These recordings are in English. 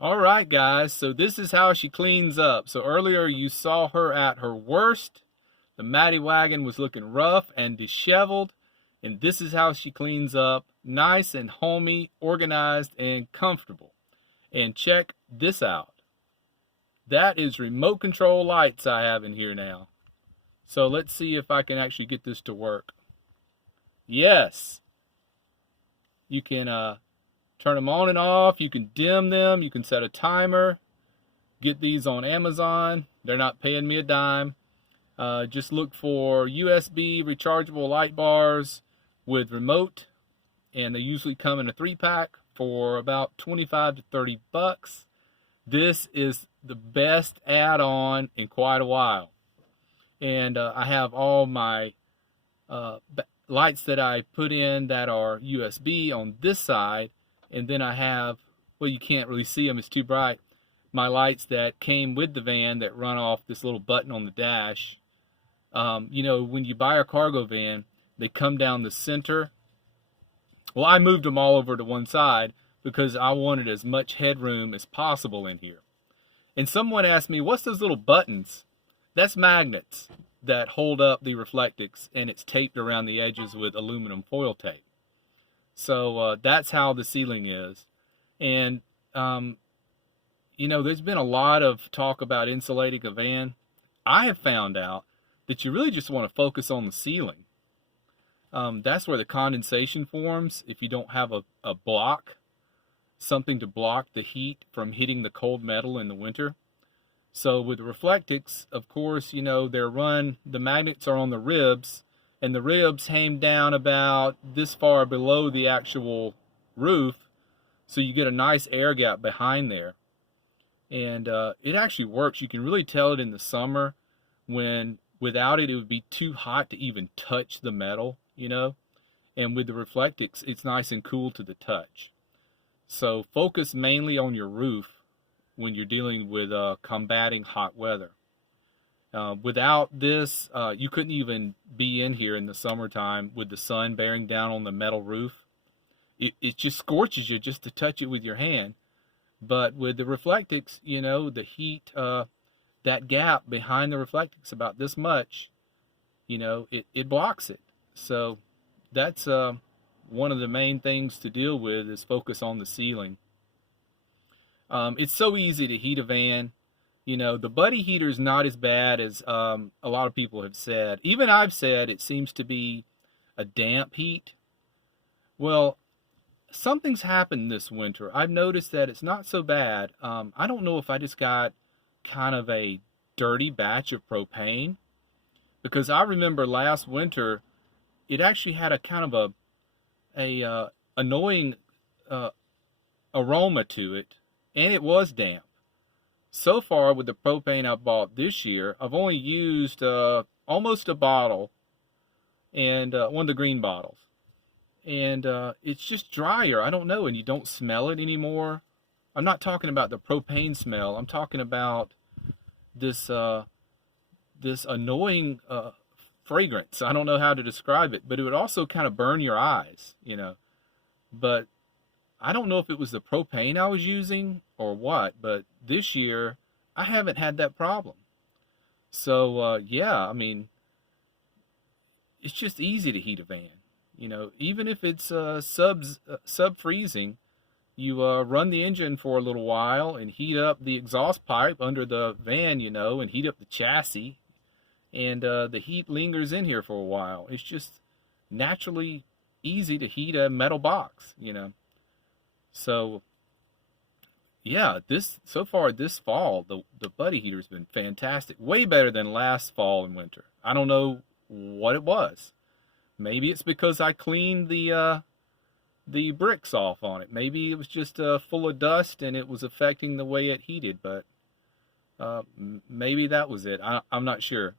All right, guys, so this is how she cleans up. So earlier you saw her at her worst. The Matty Wagon was looking rough and disheveled, and this is how she cleans up, nice and homey, organized and comfortable. And check this out. That is remote control lights I have in here now. So let's see if I can actually get this to work. Yes, you can turn them on and off. You can dim them. You can set a timer. Get these on Amazon. They're not paying me a dime. Just look for USB rechargeable light bars with remote, and they usually come in a 3-pack for about 25 to 30 bucks. This is the best add-on in quite a while. And I have all my lights that I put in that are USB on this side, and then I have, well, you can't really see them, it's too bright, my lights that came with the van that run off this little button on the dash. You know, when you buy a cargo van, they come down the center. Well, I moved them all over to one side because I wanted as much headroom as possible in here. And someone asked me, what's those little buttons? That's magnets that hold up the Reflectix, and it's taped around the edges with aluminum foil tape. So that's how the ceiling is. And, you know, there's been a lot of talk about insulating a van. I have found out that you really just want to focus on the ceiling. That's where the condensation forms if you don't have a block, something to block the heat from hitting the cold metal in the winter. So with the Reflectix, of course, you know, the magnets are on the ribs, and the ribs hang down about this far below the actual roof, so you get a nice air gap behind there. And it actually works. You can really tell it in the summer when without it, it would be too hot to even touch the metal, you know. And with the Reflectix, it's nice and cool to the touch. So focus mainly on your roof when you're dealing with combating hot weather. Without this, you couldn't even be in here in the summertime with the sun bearing down on the metal roof. It just scorches you just to touch it with your hand. But with the Reflectix, you know, the heat, that gap behind the Reflectix, about this much, you know, it blocks it. So that's one of the main things to deal with, is focus on the ceiling. It's so easy to heat a van. You know, the buddy heater is not as bad as a lot of people have said. Even I've said it seems to be a damp heat. Well, something's happened this winter. I've noticed that it's not so bad. I don't know if I just got kind of a dirty batch of propane, because I remember last winter it actually had a kind of a annoying aroma to it, and it was damp. So far with the propane I bought this year, I've only used almost a bottle, and one of the green bottles, and it's just drier. I don't know, and you don't smell it anymore. I'm not talking about the propane smell. I'm talking about this this annoying fragrance. I don't know how to describe it, but it would also kind of burn your eyes, you know. But I don't know if it was the propane I was using or what, but this year I haven't had that problem. So yeah, I mean, it's just easy to heat a van. You know, even if it's sub freezing, you run the engine for a little while and heat up the exhaust pipe under the van, you know, and heat up the chassis, and the heat lingers in here for a while. It's just naturally easy to heat a metal box, you know. So yeah, so far this fall, the buddy heater's been fantastic, way better than last fall and winter. I don't know what it was. Maybe it's because I cleaned the bricks off on it. Maybe it was just full of dust and it was affecting the way it heated, but maybe that was it. I'm not sure.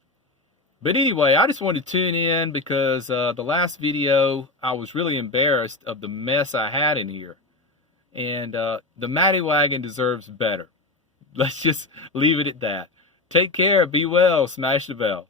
But anyway, I just wanted to tune in because the last video, I was really embarrassed of the mess I had in here. And the Matty Wagon deserves better. Let's just leave it at that. Take care, be well, smash the bell.